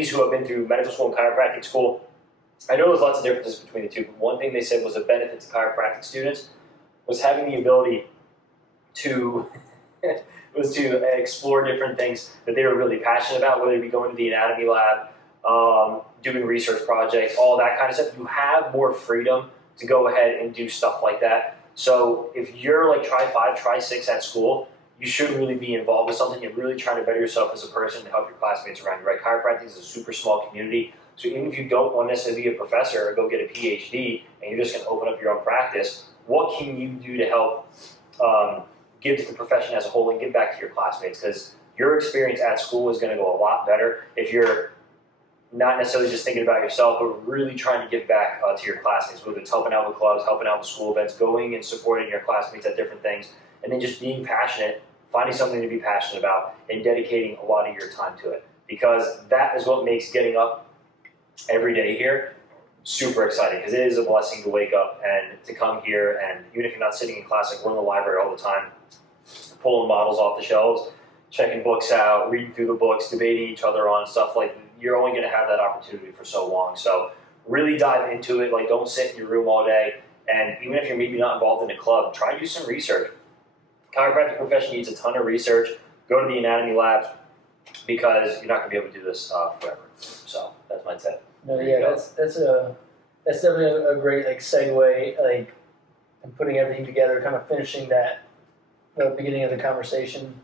who have been through medical school and chiropractic school, I know there's lots of differences between the two, but one thing they said was a benefit to chiropractic students was having the ability to explore different things that they were really passionate about, whether it be going to the anatomy lab, doing research projects, all that kind of stuff. You have more freedom to go ahead and do stuff like that. So if you're like Tri-5, Tri-6 at school, you should really be involved with something. You're really trying to better yourself as a person to help your classmates around you, right? Chiropractic is a super small community. So even if you don't want to necessarily be a professor or go get a PhD and you're just going to open up your own practice, what can you do to help give to the profession as a whole and give back to your classmates? Because your experience at school is going to go a lot better if you're not necessarily just thinking about yourself, but really trying to give back to your classmates, whether it's helping out with clubs, helping out with school events, going and supporting your classmates at different things, and then just being passionate, finding something to be passionate about, and dedicating a lot of your time to it. Because that is what makes getting up every day here super exciting, because it is a blessing to wake up and to come here, and even if you're not sitting in class, like we're in the library all the time, pulling models off the shelves, checking books out, reading through the books, debating each other on stuff, like you're only going to have that opportunity for so long. So really dive into it. Like, don't sit in your room all day. And even if you're maybe not involved in a club, try to do some research. chiropractic profession needs a ton of research. Go to the anatomy labs because you're not going to be able to do this forever. So that's my tip. No, There you yeah, go. that's definitely a great like segue, like, and putting everything together, kind of finishing the beginning of the conversation.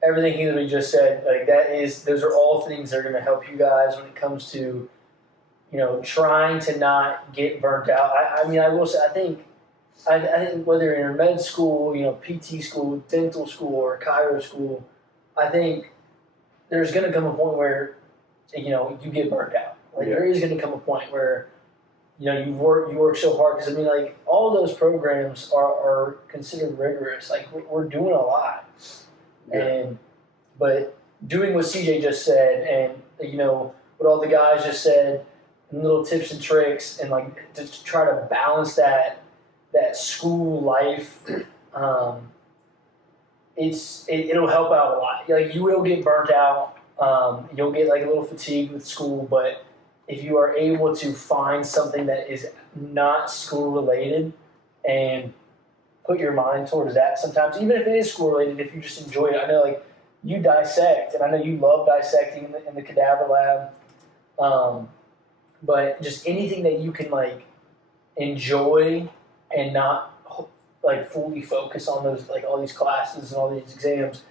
Everything he literally just said, like those are all things that are going to help you guys when it comes to, trying to not get burnt out. I mean, I will say, I think whether you're in med school, PT school, dental school, or chiro school, I think there's going to come a point where, you get burnt out. Like there is going to come a point where, you work so hard, because I mean, like all those programs are considered rigorous. Like we're doing a lot, but doing what CJ just said, and what all the guys just said, and little tips and tricks, and like to try to balance that school life, it'll help out a lot. Like you will get burnt out, you'll get like a little fatigued with school, but if you are able to find something that is not school related and put your mind towards that, sometimes even if it is school related, if you just enjoy it. I know like you dissect, and I know you love dissecting in the cadaver lab, but just anything that you can like enjoy and not like fully focus on those, like all these classes and all these exams,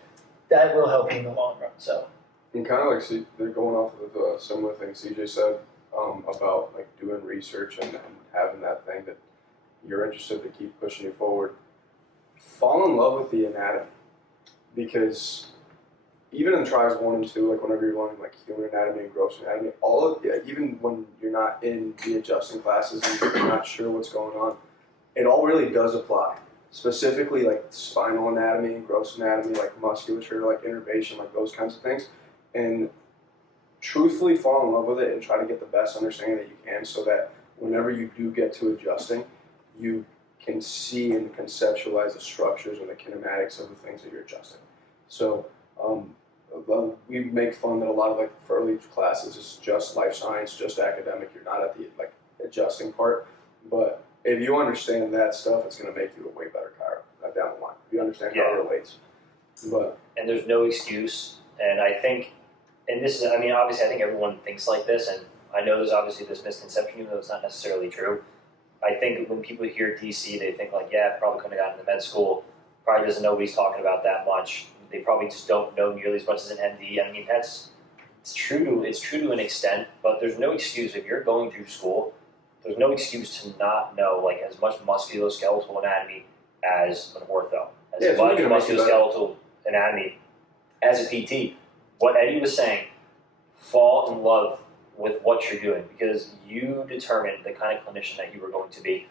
that will help you in the long run. So. And kind of like they're going off of the similar thing CJ said about like doing research and having that thing that you're interested to keep pushing you forward. Fall in love with the anatomy, because even in tries 1 and 2, like whenever you're learning like human anatomy and gross anatomy, even when you're not in the adjusting classes and you're not sure what's going on, it all really does apply. Specifically like spinal anatomy and gross anatomy, like musculature, like innervation, like those kinds of things. And truthfully fall in love with it and try to get the best understanding that you can, so that whenever you do get to adjusting, you can see and conceptualize the structures and the kinematics of the things that you're adjusting. So we make fun that a lot of like for early classes is just life science, just academic. You're not at the like adjusting part. But if you understand that stuff, it's going to make you a way better chiro down the line. If you understand how it relates. And there's no excuse. And I think, and this is, I mean, obviously I think everyone thinks like this, and I know there's obviously this misconception, even though it's not necessarily true. I think when people hear DC, they think like, yeah, probably couldn't have gotten into med school, probably doesn't know what he's talking about that much. They probably just don't know nearly as much as an MD. I mean, it's true to an extent, but there's no excuse if you're going through school. There's no excuse to not know like as much musculoskeletal anatomy as an ortho, as much musculoskeletal anatomy as a PT. What Eddie was saying, fall in love with what you're doing, because you determine the kind of clinician that you are going to be.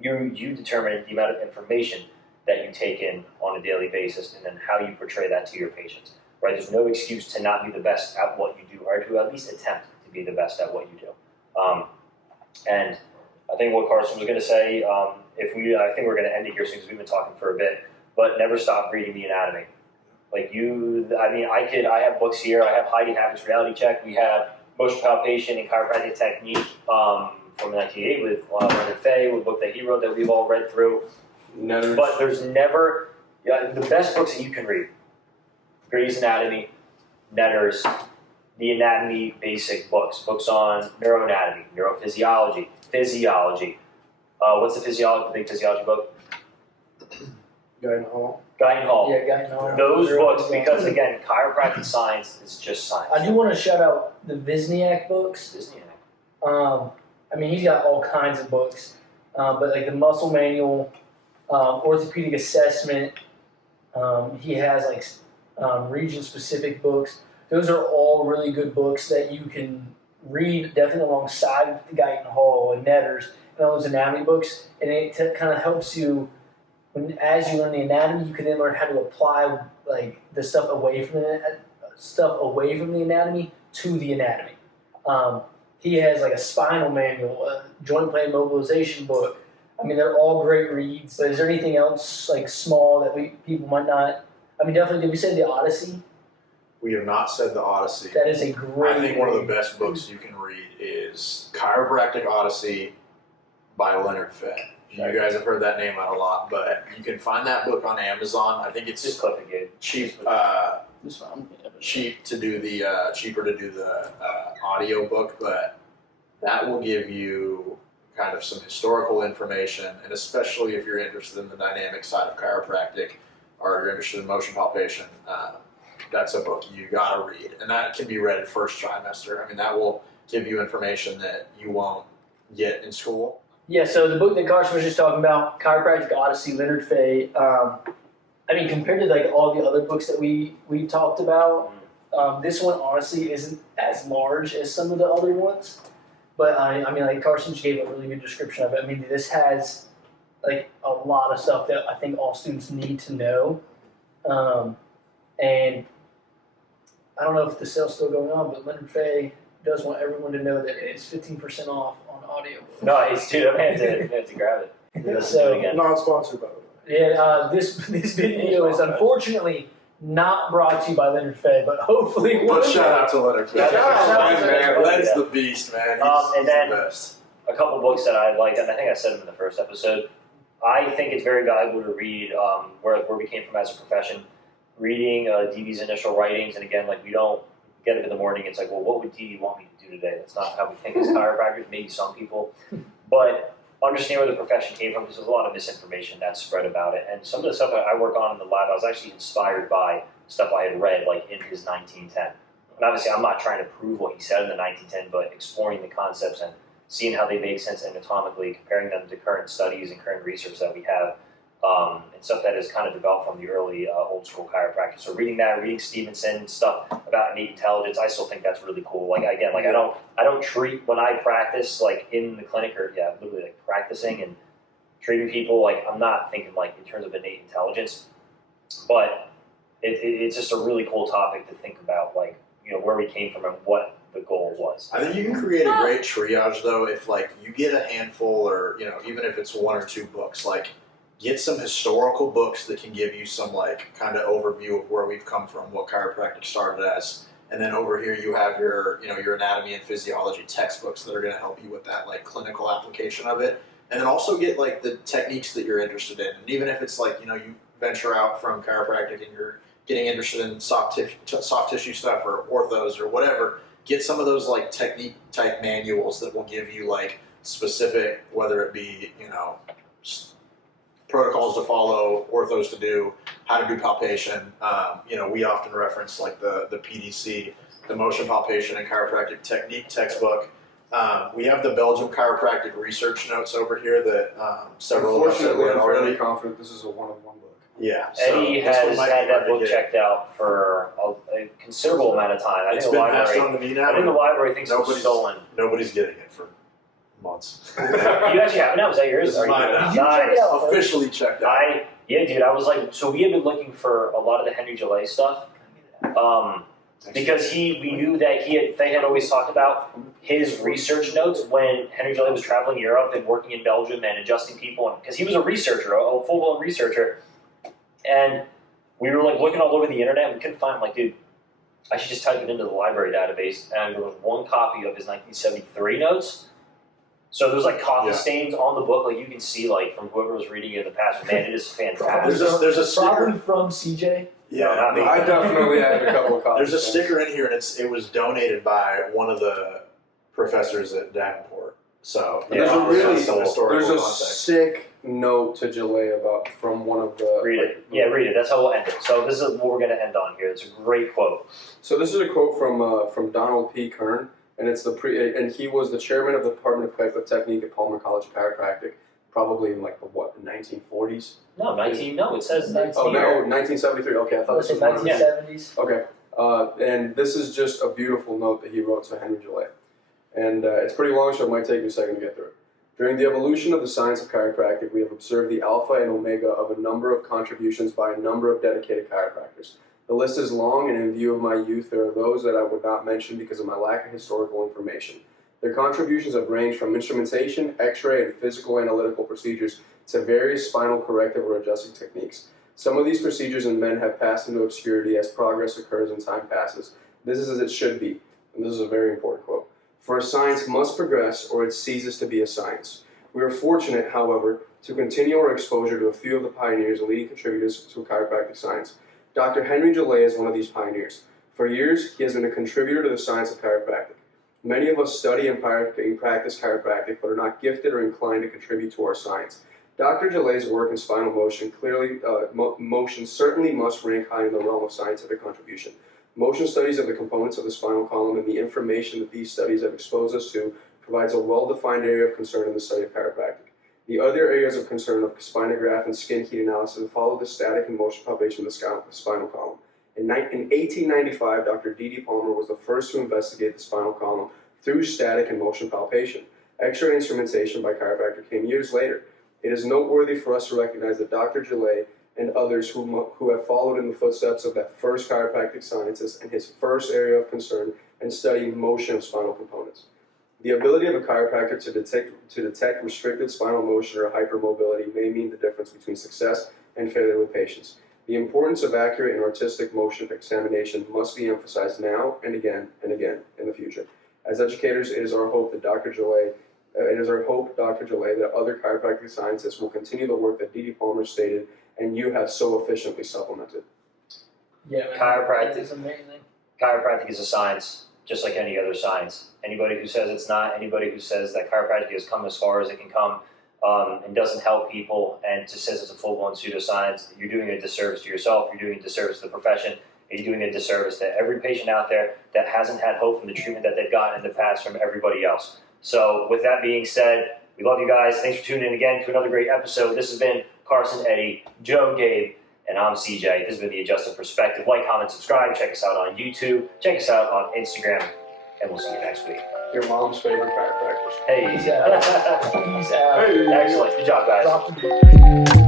You determine the amount of information that you take in on a daily basis, and then how you portray that to your patients. Right? There's no excuse to not be the best at what you do, or to at least attempt to be the best at what you do. And I think what Carson was going to say, I think we're going to end it here soon because we've been talking for a bit, but never stop reading the anatomy. Like I have books here. I have Heidi Havert's Reality Check. We have Motion Palpation and Chiropractic Technique from 1988 with Leonard Fay, a book that he wrote that we've all read through. But there's never, the best books that you can read, Gray's Anatomy, Netter's, the anatomy basic books on neuroanatomy, neurophysiology, physiology. What's the big physiology book? Guy in the Hall. Yeah, Guy in the Hall. Those books, because again, chiropractic science is just science. I do want to shout out the Wozniak books. I mean, he's got all kinds of books, but like the Muscle Manual, Orthopedic Assessment, he has like region-specific books. Those are all really good books that you can read, definitely alongside the Guyton Hall and Netter's and all those anatomy books, and it kind of helps you. As you learn the anatomy, you can then learn how to apply like the stuff away from the anatomy to the anatomy. He has like a spinal manual, a joint plan mobilization book. I mean, they're all great reads. Is there anything else like small that people might not? I mean, definitely. Did we say the Odyssey? We have not said the Odyssey. That is a great. I think one of the best books you can read is Chiropractic Odyssey by Leonard Fay. You guys have heard that name out a lot, but you can find that book on Amazon. I think it's Just click it, Gabe. cheap. This one. Cheaper to do the audio book, but that will give you kind of some historical information, and especially if you're interested in the dynamic side of chiropractic or you're interested in motion palpation, that's a book you gotta read, and that can be read first trimester. I mean, that will give you information that you won't get in school. Yeah, so the book that Carson was just talking about, Chiropractic Odyssey, Leonard Fay. I mean, compared to like all the other books that we talked about, this one honestly isn't as large as some of the other ones. But I mean, like Carson just gave a really good description of it. I mean, this has like a lot of stuff that I think all students need to know. And I don't know if the sale's still going on, but Leonard Fay does want everyone to know that it's 15% off on audio. No, it's too. I'm gonna have to grab it. Listen to So- it again. Not sponsored by the way. Yeah, this video is unfortunately not brought to you by Leonard Fay, but hopefully But one shout out to Leonard Fay. Shout out to Leonard Fay. Len's the beast, man. He's And then- the best. A couple books that I like, and I think I said them in the first episode. I think it's very valuable to read where we came from as a profession. Reading Dee initial writings, and again, like we don't get up in the morning. It's like, well, what would Dee want me to do today? That's not how we think as chiropractors. Maybe some people, but understand where the profession came from because there's a lot of misinformation that's spread about it. And some of the stuff I work on in the lab, I was actually inspired by stuff I had read, like in his 1910. And obviously, I'm not trying to prove what he said in the 1910, but exploring the concepts and seeing how they make sense anatomically, comparing them to current studies and current research that we have, and stuff that is kind of developed from the early old school chiropractic. So reading that, reading Stevenson stuff about innate intelligence, I still think that's really cool. Like again, like I don't treat when I practice like in the clinic or literally like practicing and treating people. Like I'm not thinking like in terms of innate intelligence, but it's just a really cool topic to think about, like where we came from and what the goal was. I think you can create a great triage though if like you get a handful or even if it's one or two books, like get some historical books that can give you some like kind of overview of where we've come from, what chiropractic started as, and then over here you have your your anatomy and physiology textbooks that are going to help you with that like clinical application of it, and then also get like the techniques that you're interested in, and even if it's like you venture out from chiropractic and you're getting interested in soft tissue stuff or orthos or whatever, get some of those like technique type manuals that will give you like specific, whether it be protocols to follow, orthos to do, how to do palpation. We often reference like the PDC, the motion palpation and chiropractic technique textbook. We have the Belgium chiropractic research notes over here that several of us have Unfortunately, read I'm fairly already. confident this is a one-of-one book. Yeah, Eddie this one has might be had that hard to book get. checked out for a considerable amount of time. I It's think the been passed library. on to me now. I think the library thinks it was Nobody's- stolen. Nobody's getting it for months. You actually have it now? Was that yours? This is Are you- mine now. Did you check it Nice. out? Officially checked out. Yeah, dude. I was like, so we had been looking for a lot of the Henry Gillet stuff, because we knew that they had always talked about his research notes when Henry Gillet was traveling Europe and working in Belgium and adjusting people, because he was a researcher, a full-blown researcher, and we were like looking all over the internet and we couldn't find him. Like, dude, I should just type it into the library database, and there was one copy of his 1973 notes. So there's like coffee Yeah. stains on the book, like you can see, like from whoever was reading it in the past. Man, it is fantastic. There's a sticker. Probably from CJ. No, not me. I definitely had a couple of copies. There's a sticker in here, and it was donated by one of the professors at Davenport. So Yeah, There's a really some historical there's a context. sick note to Gillet from one of the. Read it. Yeah, read it. That's how we'll end it. So this is what we're going to end on here. It's a great quote. So this is a quote from Donald P. Kern, and it's and he was the chairman of the Department of Clinical Technique at Palmer College of Chiropractic, probably in like the 1940s. No, 19. No, it says 19. Oh no, 1973. Okay, I thought Was this it was one of 1970s? Okay, and this is just a beautiful note that he wrote to Henry Gillet. And it's pretty long, so it might take me a second to get through it. During the evolution of the science of chiropractic, we have observed the alpha and omega of a number of contributions by a number of dedicated chiropractors. The list is long, and in view of my youth, there are those that I would not mention because of my lack of historical information. Their contributions have ranged from instrumentation, x-ray, and physical analytical procedures to various spinal corrective or adjusting techniques. Some of these procedures in men have passed into obscurity as progress occurs and time passes. This is as it should be, and this is a very important quote. For a science must progress or it ceases to be a science. We are fortunate, however, to continue our exposure to a few of the pioneers and leading contributors to chiropractic science. Dr. Henry Gillet is one of these pioneers. For years, he has been a contributor to the science of chiropractic. Many of us study and practice chiropractic, but are not gifted or inclined to contribute to our science. Dr. Gillet's work in spinal motion motion certainly must rank high in the realm of scientific contribution. Motion studies of the components of the spinal column and the information that these studies have exposed us to provides a well-defined area of concern in the study of chiropractic. The other areas of concern of spinograph and skin heat analysis follow the static and motion palpation of the spinal column. In 1895, Dr. D.D. Palmer was the first to investigate the spinal column through static and motion palpation. X-ray instrumentation by chiropractor came years later. It is noteworthy for us to recognize that Dr. Gillet and others who have followed in the footsteps of that first chiropractic scientist and his first area of concern and studying motion of spinal components. The ability of a chiropractor to detect restricted spinal motion or hypermobility may mean the difference between success and failure with patients. The importance of accurate and artistic motion examination must be emphasized now and again in the future. As educators, it is our hope, Dr. Gillet, that other chiropractic scientists will continue the work that D.D. Palmer stated and you have so efficiently supplemented. Yeah, man. Chiropractic. It's amazing. Chiropractic is a science, just like any other science. Anybody who says it's not, anybody who says that chiropractic has come as far as it can come and doesn't help people and just says it's a full-blown pseudoscience, you're doing a disservice to yourself, you're doing a disservice to the profession, and you're doing a disservice to every patient out there that hasn't had hope from the treatment that they've gotten in the past from everybody else. So with that being said, we love you guys. Thanks for tuning in again to another great episode. This has been Carson, Eddie, Joe, Gabe, and I'm CJ. This has been The Adjusted Perspective. Like, comment, subscribe. Check us out on YouTube. Check us out on Instagram. And we'll see you next week. Your mom's favorite chiropractor. Hey. Peace out. Peace out. Hey. Excellent. Good job, guys. Drop the beat.